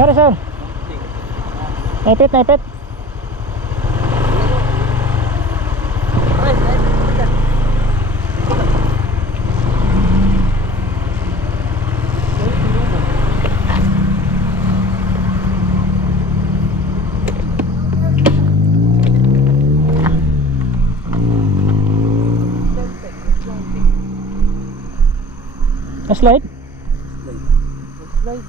Meron sir. Naipit, naipit. Slide? Slide.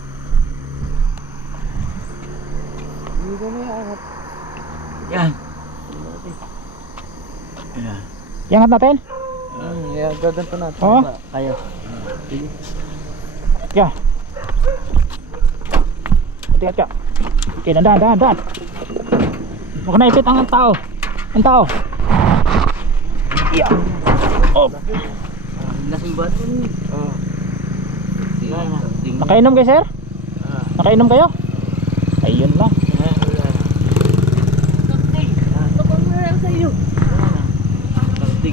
Hindi ko may angat. Yan. Yan. Iangat natin? Yeah, gaganto natin. Oo. Kayo. Yeah. Tigat ka. Okay, dahan. Huwag na ipit ang tao. Ang tao. Yeah. Oh. Lasing ba? Oo. Nakainom kayo sir? Nakainom kayo? Ayun lang.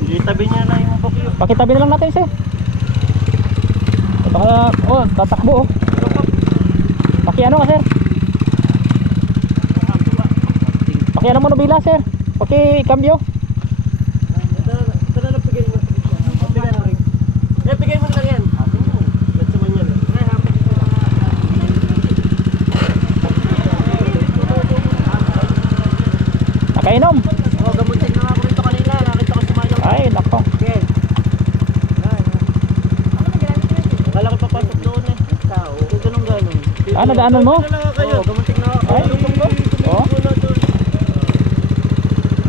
Itabi niya na yung bakyo. Pakitabi na lang natin sir. Baka, oh, tatakbo oh. Pakiano ka sir? Pakiano mo nubila sir? Pakikambyo. Bigay mo na lang yan. Nakainom. Oh, gamutin na ako rito kanina. Nakita ko sumayang. Ay, nako. Okay. Kala ko papasok doon eh. Kung ganun. Ah, nadaanan mo? Oo, gamutin na ako. Ay, oh.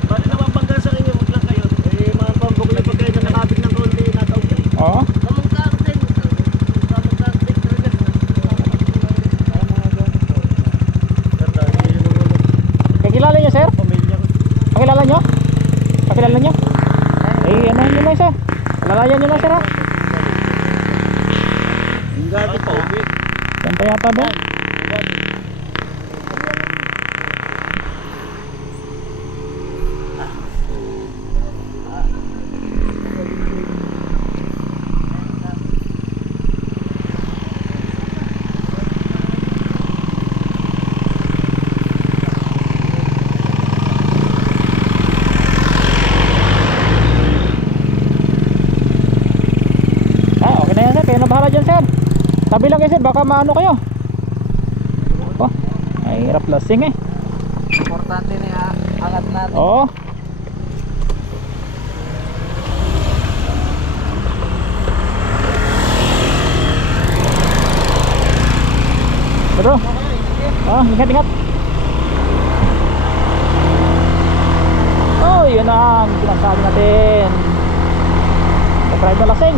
Bali naman bangga sa inyo, huwag lang kayo. Eh, mga pambok na pagkain na nakabit ng konti, nataw kayo. Oo. Kamungkak din. Kamungkak din talaga. Kakilala niyo sir? Pakilala nyo? Pakilala nyo? Ay, ano nyo lang sir? Palalayan nyo lang sir ha? Yung gabi pa, uwi. Saan pa yata ba? Okay na yan sir, kayo na bahala dyan sir. Tabi lang kayo sir, baka maano kayo. Oh, ay hirap lasing eh. Importante na yung angat natin. Oo. Bro. Ingat. Oh, yun ang sinasabi natin. Sa drive na lasing.